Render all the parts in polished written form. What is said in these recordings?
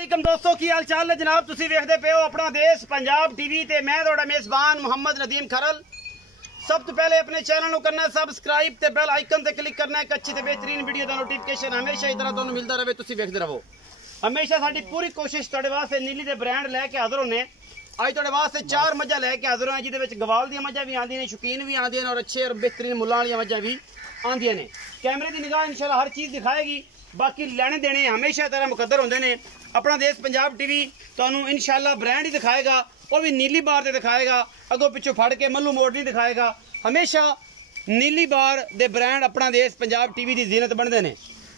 वालेकुम दोस्तों की हाल चाल है जनाब। तुसी वेखदे पे हो अपना देश पंजाब टीवी ते मैं तुहाडा मेज़बान मोहम्मद नदीम खरल। सब तो पहले अपने चैनल को करना है सबसक्राइब ते बेल आइकन ते क्लिक करना है। एक अच्छी ते बेहतरीन वीडियो का नोटिफिकेशन हमेशा इस तरह तुहानू मिलता रहे, तुसी वेखदे रहो। हमेशा साडी पूरी कोशिश तुहाडे वास्ते नीली दे ब्रांड लैके हाज़र होने। अज तुहाडे वास्ते 4 मझां लैके हाज़र होए जिहदे विच गवाल दी मझां भी आंदियां ने, शौकीन भी आंदियां ने और अच्छे और बेहतरीन मुल्लां वाली मझां भी आंदियां ने। कैमरे की निगाह इंशाल्लाह हर चीज़ दिखाएगी, बाकी लेने देने हमेशा तरह मुकद्दर होंदे ने। अपना देश पंजाब टीवी तुहानू इंशाल्लाह ब्रांड ही दिखाएगा, वो भी नीली बार से दिखाएगा, अगों पिछों फड़ के मल्लू मोड़ नहीं दिखाएगा। हमेशा नीली बार दे ब्रांड अपना देश पंजाब टीवी की जीनत बनते हैं।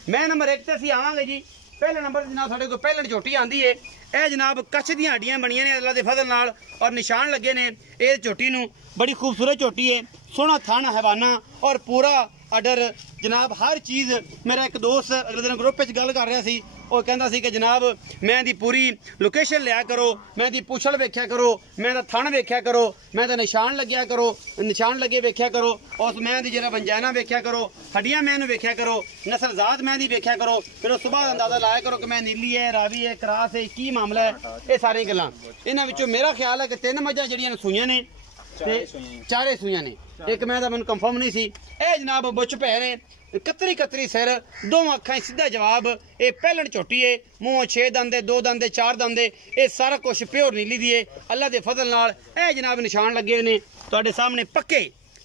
मैं नंबर 1 से असीं आवांगे जी। पहले नंबर जनाब साढ़े को पहले झोटी आंदी है। यह जनाब कच्छ दी हड्डियां बनिया ने अल्लाह के फजल नाल और निशान लगे ने। इस झोटी नू बड़ी खूबसूरत झोटी है, सोहना थान हवाना और पूरा आर्डर जनाब हर चीज़। मेरा एक दोस्त अगले दिन ग्रुप गल कर रहा सी, वो कहता सी कि जनाब मैं दी पूरी लोकेशन लिया करो, मैं दी पुछल वेख्या करो, मैं दा थन वेख्या करो, मैं दा निशान लग्या करो, निशान लगे वेख्या करो, उस मैं दी जरा बंजाना वेख्या करो, हड्डियां मैनू वेख्या करो, नस्ल जात मैं दी वेख्या करो, फिर उस बाद अंदाजा लाया करो कि मैं नीली है, रावी है, क्रास है, की मामला है। ये सारी गल्लां इन्हां विचों मेरा ख्याल है कि 3 मझां जड़ियां सूईयां ने, चारे सूईयां ने, एक मैं मैनू कंफर्म नहीं सी। ए जनाब बुच भै ने, कतरी कतरी सिर, 2 अखां सीधा जवाब। ये पहलन झोटी है, मूँह 6 दंद, 2 दंद, 4 दंद, ये सारा कुछ प्योर नीली दी है अल्लाह के फजल नाल। ए जनाब निशान लगे ने तुहाडे सामने पक्के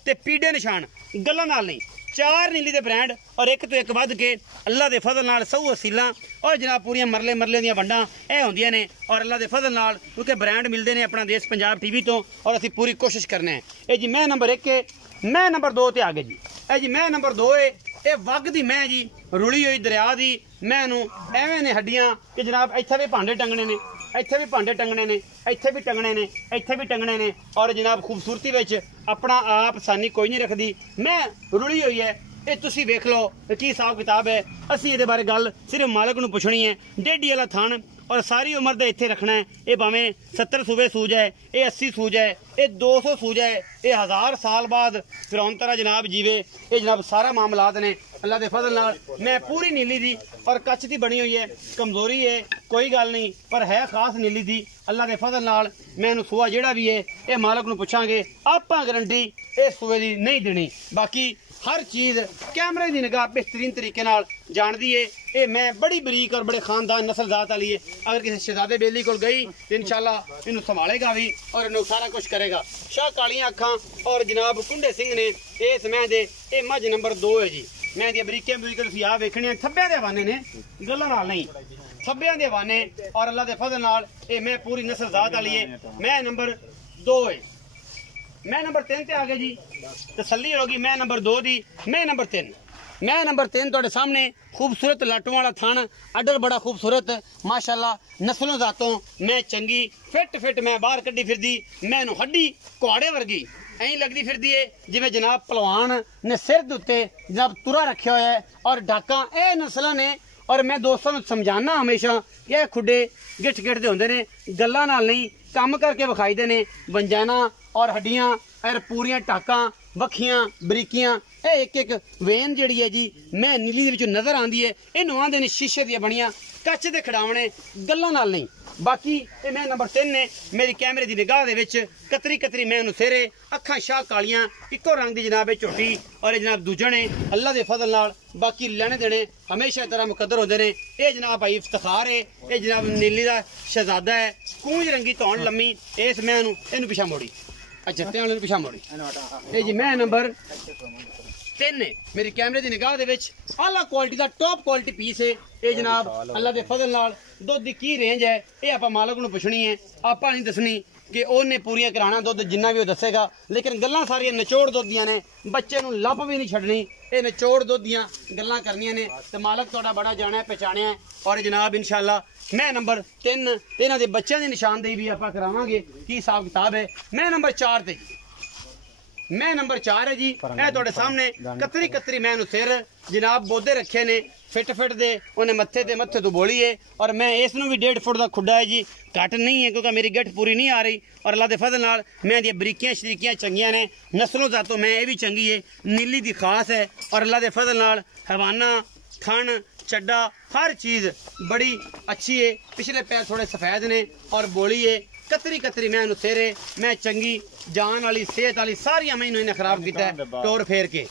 ते पीड़े निशान, गल्लां नाल नहीं। 4 नीली दे ब्रांड और एक तो एक वध के अल्लाह के फजल नाल 100 असीलां और जनाब पूरी मरले मरले दियां वंडां ए होंदियां ने। और अल्लाह के फजल नाल क्योंकि ब्रांड मिलते हैं अपना देश पंजाब टीवी तो, और असीं पूरी कोशिश करने हैं। ये जी मैं नंबर 1 है, मैं नंबर 2 ते आगे जी। ए जी मैं नंबर 2 है, ये वग दी मैं जी, रुली हुई दरिया दी मैनू एवें ने हड्डियां कि जनाब इत्थे भी भांडे टंगने ने, इत्थे भी भांडे टंगने ने, इत्थे भी टंगने ने, इत्थे भी टंगने ने। और जनाब खूबसूरती विच अपना आप सानी कोई नहीं रखती, मैं रुली हुई है। ये तुसी वेख लो की हिसाब किताब है। असीं इहदे बारे गल सिर्फ मालक नूं पुछनी है। डेढ़ी वाला थान और सारी उम्र दे इत्थे रखना है। ये भावें 70 सूबे सूज है, ये 80 सूज है, ये 200 सूज है, ये 1000 साल बाद फिरौन तरह जनाब जीवे। ये जनाब सारा मामलात ने अल्लाह के फजल नाल। मैं पूरी नीली दी और कच्छ दी बनी हुई है, कमजोरी है कोई गल नहीं, पर है खास नीली दी अल्लाह के फजल नाल। मैनू सूआ जेड़ा भी है ये मालक नूं पुछांगे, आपां गारंटी इस सूए दी नहीं देनी। बाकी हर चीज़ कैमरे की निगाह बेहतरीन तरीके नाल जानती है। ये मैं बड़ी बरीक और बड़े खानदान नस्ल जात वाली है। अगर किसी शहजादे बेली को गई तो इंशाल्लाह इन्हू संभालेगा भी और इन्हू सारा कुछ करेगा। शाह कालियां अखां और जनाब कुंडे सिंह ने इस मैं दे ये मझ नंबर 2 है जी। मैं दी बरीकियां बरीकियां तुसीं आ वेखणियां, थब्बियां दे हवाने ने, गल्लां नाल नहीं, थब्बियां दे हवाने और अल्लाह के फजल नाल ये मैं पूरी नस्ल जात वाली है। मैं नंबर 2 है, मैं नंबर 3 ते आ गए जी। तसल्ली होगी मैं नंबर 2 दी। मैं नंबर 3, मैं नंबर 3 तुहाडे सामने खूबसूरत लाटों वाला थान, अडर बड़ा खूबसूरत माशाल्लाह, नस्लों जातों मैं चंगी, फिट फिट मैं बाहर कड्डी फिरदी। मैनू हड्डी कुआड़े वर्गी ऐ लगती फिरदी है जिवें जनाब पहलवान ने सिर दे उत्ते जनाब तुरा रखा होया है और डाका ए नस्लां ने। और मैं दोस्तों को समझाना हमेशा यह खुडे गिठ गिठ दे होंदे ने, गल्लां नाल नहीं, काम करके विखाईदे ने। बंजाना और हड्डियां और पूरियां टाकां बखियां बरीकियां एक एक वेन जिहड़ी है जी मैं नीली दे विचों नजर आंदी है। इहनूं आंदे ने शीशे दियां बणियां कच्च दे खड़ावणे, गल्लां नाल नहीं। बाकी ये मैं नंबर 3 ने मेरी कैमरे की निगाह दे विच कतरी कतरी मैनू सिरे, अखां शाह कालियां, इको रंग की जनाब झोटी और ये जनाब दूजे ने अल्लाह के फजल नाल। बाकी लेने देने हमेशा तरह मुकद्दर होंदे ने। ये जनाब भाई इफ्तिखार है, ये जनाब नीली का शहजादा है, कूंज रंगी धौन लम्मी। इस मैनू इनू पिछा मोड़ी, जत्ते वाले पिछा मोड़ी। ये जी मैं नंबर 3 है मेरी कैमरे की निगाह दे विच आला क्वालिटी का टॉप क्वालिटी पीस है। ये जनाब अल्लाह के फजल नाल दुध की की रेंज है ये आप मालक नूं पुछनी है, आपा नहीं दसनी कि उन्हें पूरियां कराना दुध जिन्ना भी वो दसेगा। लेकिन गल्लां सारियां निचोड़ दुध दियां ने, बच्चे नूं लप भी नहीं छड्डनी, ये निचोड़ दुध दियां गल्लां करनियां ने। तो मालक तुहाडा बड़ा जाना है पहचानिया है। और जनाब इंशाल्लाह मैं नंबर 3 इन्हां दे बच्चों की निशानदेही भी आपां करावांगे की हिसाब किताब है। मैं नंबर 4 ते, मैं नंबर 4 है जी। ए तुहाडे सामने कतरी कतरी मैनू सिर जनाब बोधे रखे ने, फिट फिट दे उन्हें मत्थे ते मत्थे तो बोली है। और मैं इस नूं भी 1.5 फुट का खुड्डा है जी, घट नहीं है क्योंकि मेरी गिठ पूरी नहीं आ रही। और अल्लाह के फजल नाल मैं दी बरीकियां शरीकियां चंगियां ने, नस्लों जातों मैं ये भी चंगी है, नीली दी खास है। और अल्लाह के फजल नाल हवाना थन चड्डा हर चीज़ बड़ी अच्छी है। पिछले पैर थोड़े सफ़ेद ने और बोली है कतरी कतरी मैं सेरे मैं चंगी जान वाली सेहत वाली सारिया मैनू इन्हें खराब किया है टोर फेर के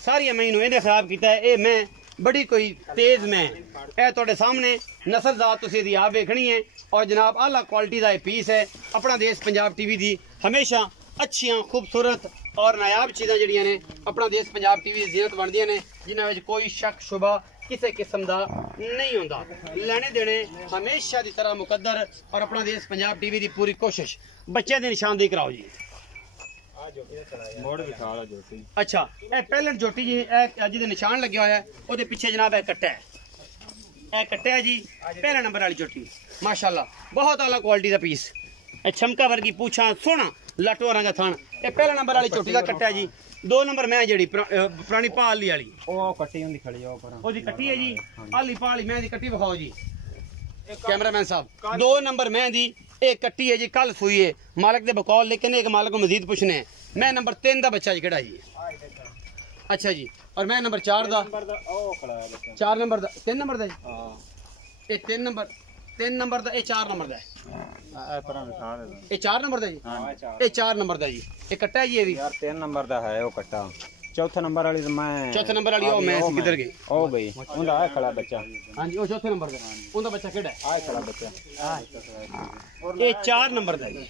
सारिया मैनू इन्हें खराब किया है। ये मैं बड़ी कोई तेज़ मैं ए तुहाडे सामने नस्लजात तुसीं दी आप वेखनी है और जनाब आला क्वालिटी का पीस है। अपना देश पंजाब टीवी दी हमेशा अच्छियां खूबसूरत और नायाब चीज़ां जिहड़ियां ने अपना देश पंजाब टीवी दी जीनत बनदियां ने जिन्हां विच कोई शक शुबा किसी किस्म का नहीं होंदा। लेने देने हमेशा की तरह मुकद्दर और अपना देश पंजाब टीवी की पूरी कोशिश बच्चे की निशानदेही कराओ जी। अच्छा ए पैलेट जोटी जी जिहदे निशान लगे हुआ है वो पिछे जनाब है कट्टा है कट्टा है जी पहले नंबर वाली जोटी माशाल्लाह बहुत आला क्वालिटी का पीस छमका वर्गी पूछा सोना लाटो रंगा थान ये पहले नंबर वाली चोटी का कट्टा है जी। 2 नंबर मैं जी पुरानी पाली वाली कट्टी होंदी खड़ी ओदी कट्टी है जी आली पाली मैं दी कट्टी विखाओ जी कैमरामैन साहब। 2 नंबर मैं दी एक कट्टी है जी कल सुई है मालिक दे बकौल लेकिन एक मालिक को मजीद पुछने हैं। मैं नंबर 3 का बच्चा जी केड़ा जी अच्छा जी और मैं नंबर 4 का 4 नंबर का 3 नंबर का ये 3 नंबर का ये 4 नंबर का ये 4 नंबर का जी ये 4 नंबर का जी ये कट्टा है जी ये भी 3 नंबर का है वो कट्टा। चौथे नंबर वाली तो मैं चौथे नंबर वाली ओ मैं किधर गई ओ भाई उनदा है खड़ा बच्चा हां जी ओ चौथे नंबर का उनदा बच्चा केड़ा है आ खड़ा बच्चा ये 4 नंबर का जी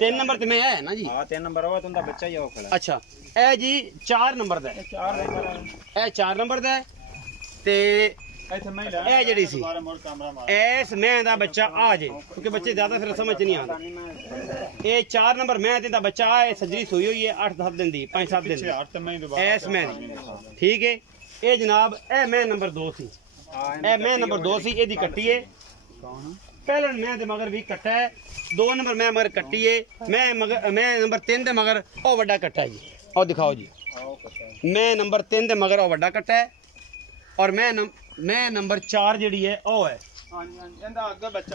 3 नंबर ते मैं है ना जी हां 3 नंबर हो तो उनदा बच्चा ही हो खड़ा। अच्छा ए जी 4 नंबर दा है 4 नंबर दा है ते ए जड़ी सी एस मैं दा बच्चा आ जे क्योंकि बच्चे ज्यादा फिर समझ नहीं आंदा। ये 4 नंबर मैं दा बच्चा है सजरी सोई हुई है 8-10 दिन दी 5-7 दिन दी एस मैं ठीक है। ये जनाब ए मैं नंबर 2 सी ए मैं नंबर 2 सी एदी कट्टी है पहले मैं दे मगर भी कट्टा है 2 नंबर मैं मगर कट्टी है मैं नंबर 3 दे मगर ओ वड्डा कट्टा है जी और दिखाओ जी मैं नंबर 3 दे मगर ओ वड्डा कट्टा है और मैं नंबर 4 जिहड़ी है ओ है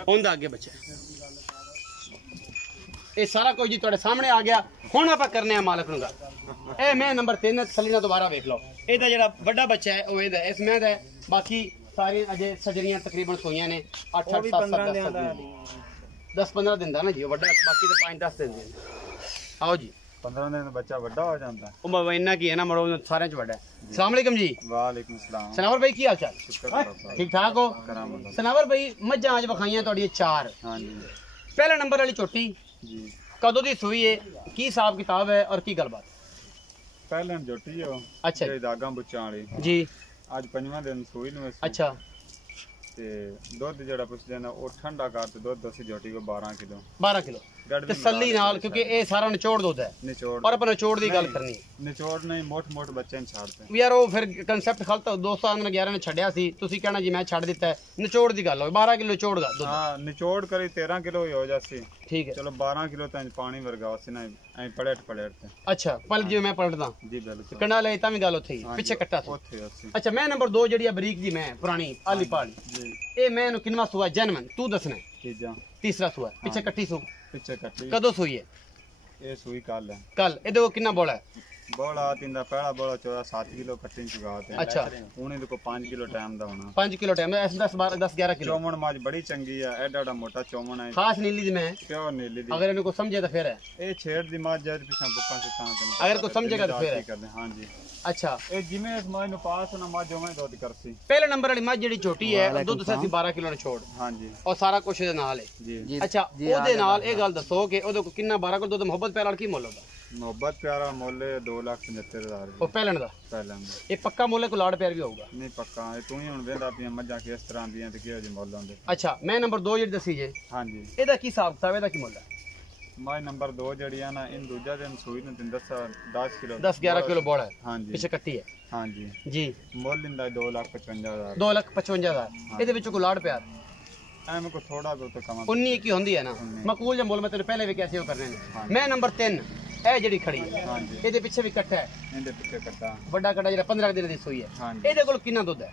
उनदा आगे बच्चा ये सारा कुछ जी तुहाडे सामने आ गया। हुण आपां करने आ मालिक नूं गल ए मैं नंबर 3 सलीना दोबारा वेख लो एदा जिहड़ा वड्डा बच्चा है ओ एदा इस मैं दा बाकी सारी अजे सजरियां तकरीबन सोईयां ने 8-8 10-15 दिन दा ना जी वड्डा बाकी तो 5-10 दिन आओ जी 15 दिन बच्चा बड़ा हो जाता है ओ इन्ना की है ना मरो सारे च बड़ा है। अस्सलाम वालेकुम जी। वालेकुम सलाम। सनावर भाई की हाल चाल ठीक ठाक हो सनावर भाई मज्जां अज विखाइयां तुहाडी 4 हां जी पहले नंबर वाली चोटी जी कदों दी सूई है की हिसाब किताब है और की गलबात पहले जोटी है अच्छा जे दागा बुच्चां वाली जी आज 5वां दिन सूई नु अच्छा ते दूध जेड़ा पुछदे ना ओ ठंडा कर ते दूध दसी जोटी को 12 किलो तसल्ली नाल क्योंकि ये सारा निचोड़ दूध है निचोड़ और अपन निचोड़ दी गल करनी निचोड़ नहीं मोट बच्चे छाड़ते यार वो फिर कंसेप्ट खलता दोस्तों ने 11 ने छड्या सी तुसी कहना जी मैं छड़ दिता है निचोड़ दी गल हो 12 किलो निचोड़ दा हां निचोड़ करी 13 किलो ही हो जासी ठीक है चलो 12 किलो तक पानी वर्गा सी ना ऐ पलट ते अच्छा पल जी मैं पलटदा जी बिल्कुल कंडा ले ता भी गल ओथे पीछे कट्टा ओथे अच्छा मैं नंबर 2 जेडी बरीक जी मैं पुरानी आली पाली जी ए मैं नु किनवा सुआ जनमन तू दसना तीसरा सुआ पीछे कट्टी सु पीछे कट्टी कदों सुई है ये सुई कल है कल ए देखो कितना बोला है बोला तीनदा पहला बोला 7 किलो कट्टी चुगाते अच्छा उन्हें देखो 5 किलो टाइम दा होना 5 किलो टाइम है 10-11 किलो चौमन माज बड़ी चंगी है एडा मोटा चौमन है खास नीली दी मैं प्योर नीली दी अगर इनको समझे तो फिर है ए छेड़ दी माज जद पीछे बुक्का से खाना अगर को समझेगा तो फिर है हां जी अच्छा ए जिमे इस माज नु पास ना माज जो मैं दूध करसी पहले नंबर वाली माज जेडी छोटी है दूध से 12 किलो ने छोड़ हां जी और सारा कुछ दे नाल है जी अच्छा ओदे नाल ए गल दसो कि ओदे को कितना 12 किलो दूध मोहब्बत प्यार की मोल होदा मोहब्बत प्यारा मोल 2,75,000 ओ पहलन दा ये पक्का मोल को लाड़ प्यार भी होगा नहीं पक्का तू ही हुन वेंदा पिया मज्जा किस तरह दियां ते किहो जी मोल होंदे अच्छा मैं नंबर 2 जेडी दसी जे हां जी एदा की हिसाब किताब एदा की मोल है मैं नंबर 2 जड़ी है ना इन दूजा दिन सूई ने 10 किलो 10-11 किलो बोड़ा है हां जी पीछे कट्टी है हां जी जी मोल इंदा 2,55,000 2,55,000 एदे विच को लाड़ प्यार एम को थोड़ा बहुत कम 19 की होंदी है ना मकबूल जब मोल में तेरे पहले भी कैसे हो करने ने मैं नंबर 3 ए जड़ी खड़ी है हां जी एदे पीछे भी कट्टा है एदे पीछे कट्टा बड़ा कट्टा जेड़ा 15 दिन दी सूई है हां जी एदे कोल कितना दूध है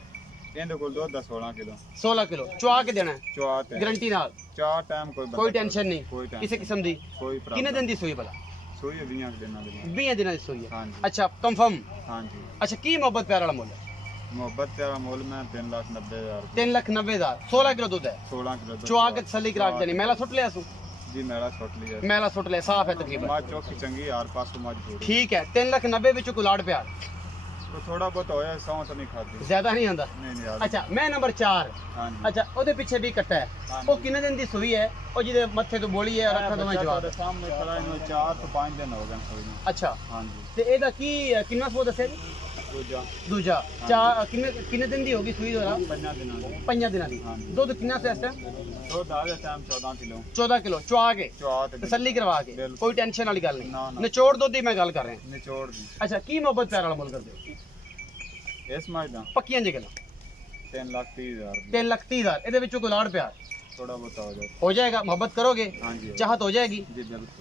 एंदे कोल दूध 16 किलो चुआ के देना है चुआ ते गारंटी नाल चार टाइम कोई टेंशन नहीं किसी किस्म दी कोई कितने दिन दी सूई भला सूई 20 दिन दी 20 दिन दी सूई है हां जी अच्छा कंफर्म हां जी अच्छा की मोहब्बत प्यार वाला मोल मोहब्बत तेरा मोल में 3,90,000 3,90,000 16 किलो दूध है 16 किलो चुआ के तसल्ली करा के देनी मैला सुट लिया सू जी मेला छोट लिया मैला सुट लिया साफ है तकरीबन मां चौकी चंगी यार पासों मां थोड़ी ठीक है 3,90,000 विच कोई लाड़ प्यार तो थोड़ा बहुत होया 100 तो नहीं खाती ज्यादा नहीं आंदा नहीं अच्छा मैं नंबर 4 हां जी अच्छा ओदे पीछे भी कट्टा है वो कितने दिन दी सुई है ओ जिदे मथे तो बोली है और अखा तो मैं जवाब सामने खड़ा है 4 तो 5 दिन हो गए सुई में अच्छा हां जी ते एदा की कितना सो दसे दूजा चार कितने दिन दी होगी सुई दोरा 5 दिना दी दूध कितना से इस दूध आ जाता है 14 किलो 14 किलो चुआ के तसल्ली करवा के कोई टेंशन वाली गल नहीं निचोड़ दूध दी मैं गल कर रहे हैं निचोड़ दी अच्छा की मोहब्बत प्यार वाला मुल कर दे इस मां दा पक्कियां जी गल 3,30,000 3,30,000 ਇਹਦੇ ਵਿੱਚੋਂ ਕੋਈ ਲਾੜ ਪਿਆਰ थोड़ा बहुत हो जाएगा मोहब्बत करोगे हाँ जी चाहत हो जाएगी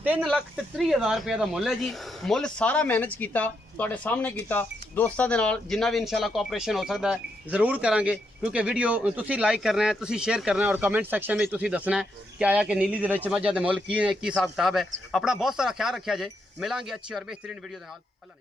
3,30,000 रुपए ਦਾ ਮੁੱਲ ਹੈ ਜੀ ਮੁੱਲ ਸਾਰਾ ਮੈਨੇਜ ਕੀਤਾ ਤੁਹਾਡੇ ਸਾਹਮਣੇ ਕੀਤਾ ਦੋਸਤਾਂ ਦੇ ਨਾਲ ਜਿੰਨਾ ਵੀ ਇਨਸ਼ਾਅੱਲਾ ਕੋਆਪਰੇਸ਼ਨ ਹੋ ਸਕਦਾ ਹੈ ਜ਼ਰੂਰ ਕਰਾਂਗੇ ਕਿਉਂਕਿ ਵੀਡੀਓ ਤੁਸੀਂ ਲਾਈਕ ਕਰਨਾ ਹੈ ਤੁਸੀਂ ਸ਼ੇਅਰ ਕਰਨਾ ਹੈ ਔਰ ਕਮੈਂਟ ਸੈਕਸ਼ਨ ਵਿੱਚ ਤੁਸੀਂ ਦੱਸਣਾ ਹੈ ਕਿ ਆਇਆ ਕਿ ਨੀਲੀ ਦੇ ਵਿੱਚ ਮੱਝਾਂ ਦੇ ਮੁੱਲ ਕੀ ਨੇ ਕੀ ਹਿਸਾਬ ਕਿਤਾਬ ਹੈ ਆਪਣਾ ਬਹੁਤ ਸਾਰਾ ਖਿਆਲ ਰੱਖਿਆ ਜੇ ਮਿਲਾਂਗੇ ਅੱਛੀ ਔਰ ਬਿਹਤਰੀਨ ਵੀਡੀਓ ਦੇ ਨਾਲ ਅੱਲਾ